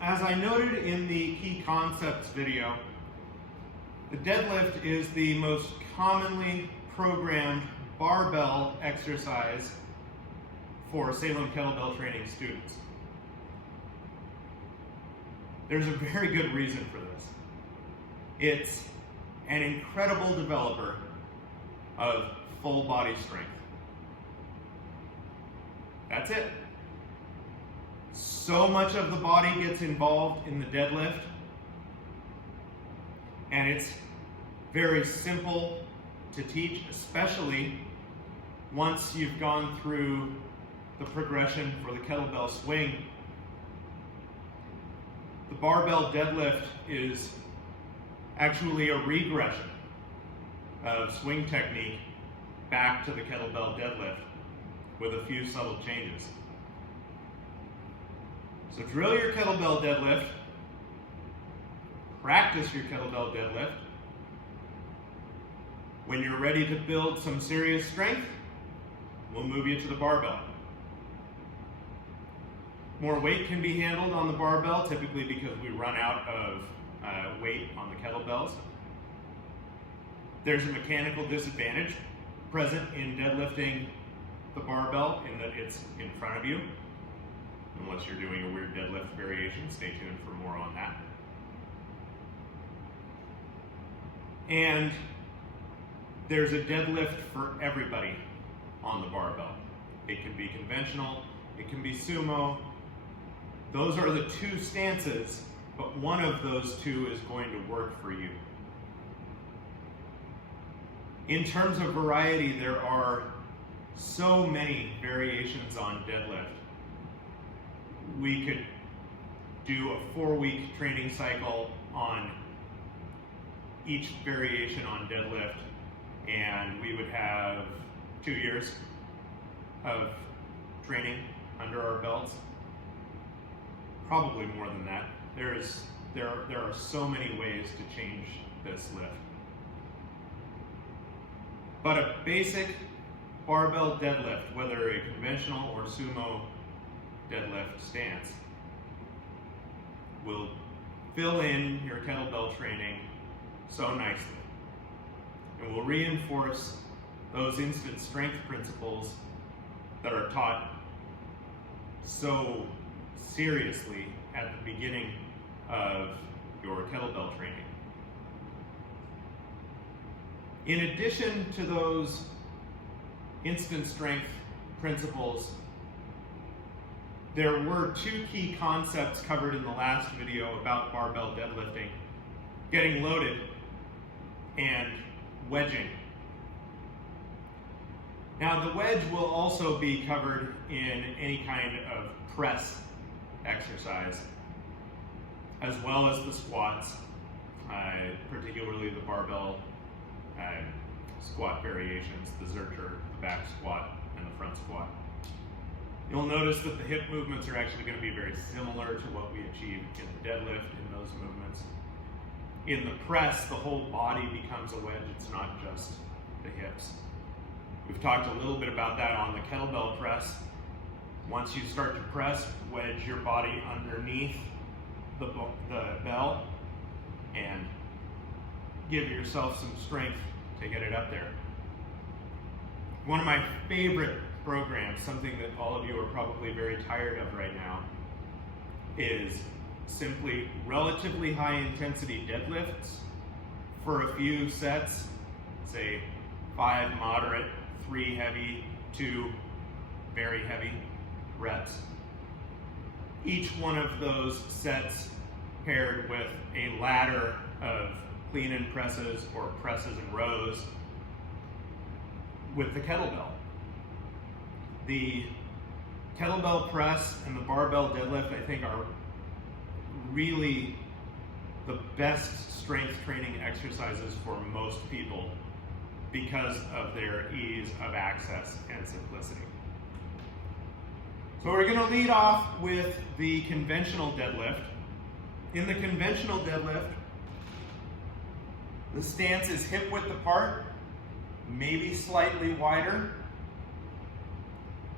As I noted in the key concepts video, the deadlift is the most commonly programmed barbell exercise for Salem kettlebell training students. There's a very good reason for this. It's an incredible developer of full body strength. That's it. So much of the body gets involved in the deadlift, and it's very simple to teach, especially once you've gone through the progression for the kettlebell swing. The barbell deadlift is actually a regression of swing technique back to the kettlebell deadlift with a few subtle changes. So drill your kettlebell deadlift, practice your kettlebell deadlift. When you're ready to build some serious strength, we'll move you to the barbell. More weight can be handled on the barbell, typically because we run out of weight on the kettlebells. There's a mechanical disadvantage present in deadlifting the barbell in that it's in front of you. Unless you're doing a weird deadlift variation, stay tuned for more on that. And there's a deadlift for everybody on the barbell. It can be conventional, it can be sumo. Those are the two stances, but one of those two is going to work for you. In terms of variety, there are so many variations on deadlift. We could do a 4-week training cycle on each variation on deadlift, and we would have 2 years of training under our belts. Probably more than that. There are so many ways to change this lift. But a basic barbell deadlift, whether a conventional or sumo deadlift stance, will fill in your kettlebell training so nicely. It will reinforce those instant strength principles that are taught so seriously at the beginning of your kettlebell training. In addition to those instant strength principles, there were 2 key concepts covered in the last video about barbell deadlifting: getting loaded and wedging. Now, the wedge will also be covered in any kind of press exercise, as well as the squats, particularly the barbell squat variations, the Zercher, the back squat, and the front squat. You'll notice that the hip movements are actually going to be very similar to what we achieved in the deadlift in those movements. In the press, the whole body becomes a wedge, it's not just the hips. We've talked a little bit about that on the kettlebell press. Once you start to press, wedge your body underneath the bell and give yourself some strength to get it up there. One of my favorite programs, something that all of you are probably very tired of right now, is simply relatively high intensity deadlifts for a few sets, say 5 moderate, 3 heavy, 2 very heavy reps. Each one of those sets paired with a ladder of clean and presses or presses and rows with the kettlebell. The kettlebell press and the barbell deadlift, I think, are really the best strength training exercises for most people because of their ease of access and simplicity. So we're going to lead off with the conventional deadlift. In the conventional deadlift, the stance is hip width apart, maybe slightly wider.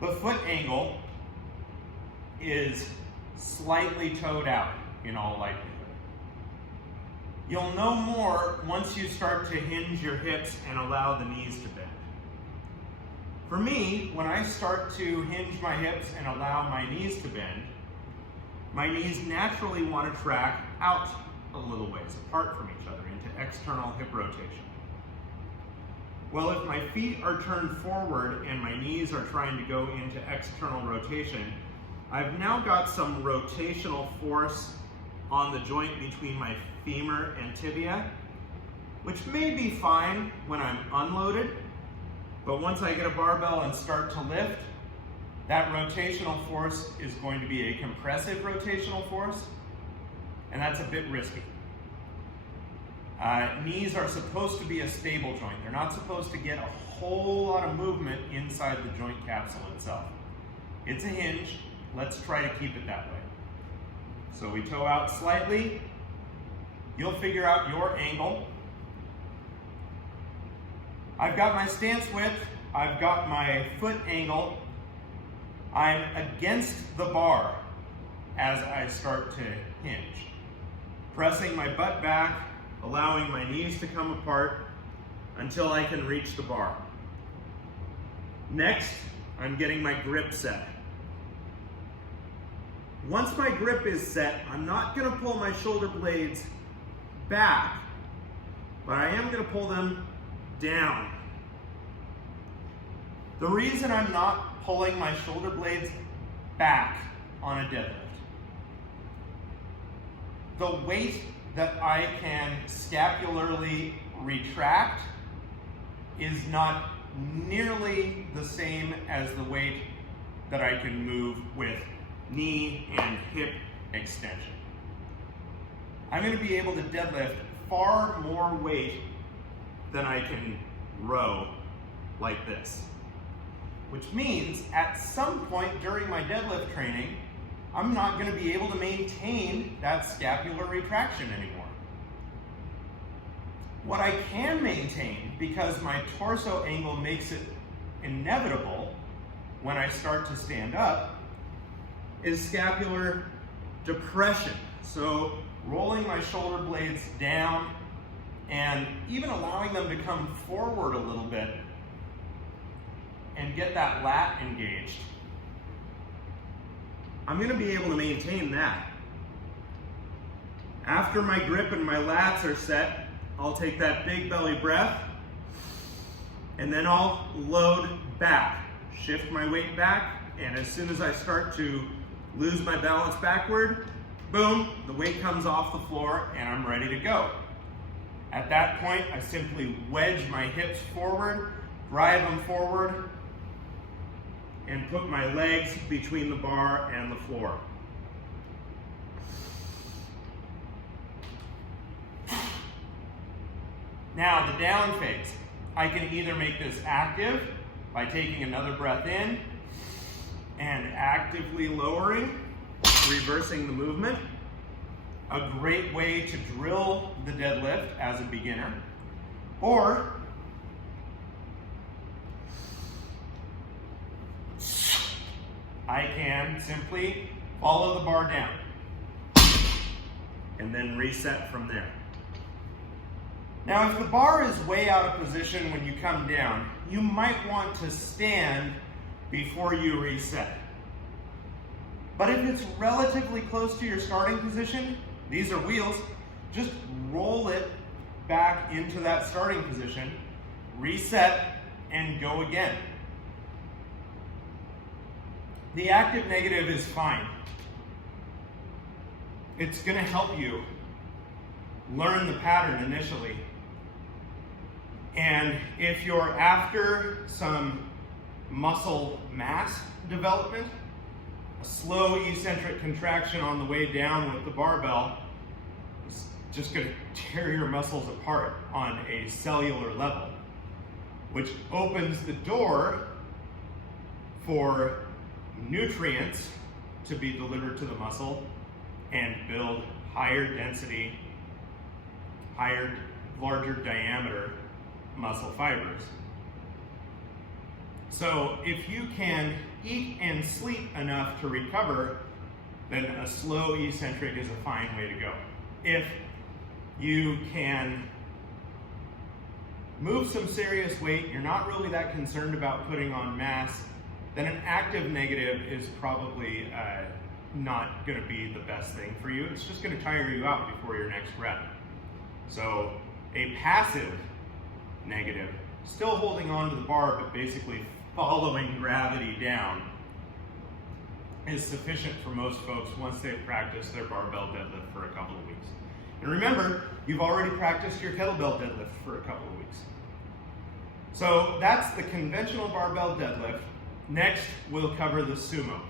The foot angle is slightly toed out. in all likelihood. You'll know more once you start to hinge your hips and allow the knees to bend. For me, when I start to hinge my hips and allow my knees to bend, my knees naturally want to track out a little ways apart from each other into external hip rotation. Well, if my feet are turned forward and my knees are trying to go into external rotation, I've now got some rotational force on the joint between my femur and tibia, which may be fine when I'm unloaded, but once I get a barbell and start to lift, that rotational force is going to be a compressive rotational force, and that's a bit risky. Knees are supposed to be a stable joint. They're not supposed to get a whole lot of movement inside the joint capsule itself. It's a hinge. Let's try to keep it that way. So we toe out slightly. You'll figure out your angle. I've got my stance width. I've got my foot angle. I'm against the bar as I start to hinge, pressing my butt back, allowing my knees to come apart until I can reach the bar. Next, I'm getting my grip set. Once my grip is set, I'm not going to pull my shoulder blades back, but I am going to pull them down. The reason I'm not pulling my shoulder blades back on a deadlift, the weight that I can scapularly retract is not nearly the same as the weight that I can move with knee and hip extension. I'm going to be able to deadlift far more weight than I can row like this, which means at some point during my deadlift training, I'm not going to be able to maintain that scapular retraction anymore. What I can maintain, because my torso angle makes it inevitable when I start to stand up, is scapular depression. So rolling my shoulder blades down and even allowing them to come forward a little bit and get that lat engaged. I'm going to be able to maintain that. After my grip and my lats are set, I'll take that big belly breath, and then I'll load back, shift my weight back, and as soon as I start to lose my balance backward, boom, the weight comes off the floor and I'm ready to go. At that point, I simply wedge my hips forward, drive them forward, and put my legs between the bar and the floor. Now, the down phase. I can either make this active by taking another breath in and actively lowering, reversing the movement. A great way to drill the deadlift as a beginner. Or I can simply follow the bar down and then reset from there. Now, if the bar is way out of position when you come down, you might want to stand before you reset. But if it's relatively close to your starting position, these are wheels, just roll it back into that starting position, reset, and go again. The active negative is fine. It's going to help you learn the pattern initially. And if you're after some muscle mass development, a slow eccentric contraction on the way down with the barbell is just going to tear your muscles apart on a cellular level, which opens the door for nutrients to be delivered to the muscle and build higher density, larger diameter muscle fibers. So if you can eat and sleep enough to recover then a slow eccentric is a fine way to go. If you can move some serious weight, you're not really that concerned about putting on mass, then an active negative is probably not going to be the best thing for you. It's just going to tire you out before your next rep. So a passive negative, still holding on to the bar, but basically following gravity down, is sufficient for most folks once they've practiced their barbell deadlift for a couple of weeks. And remember, you've already practiced your kettlebell deadlift for a couple of weeks. So that's the conventional barbell deadlift. Next, we'll cover the sumo.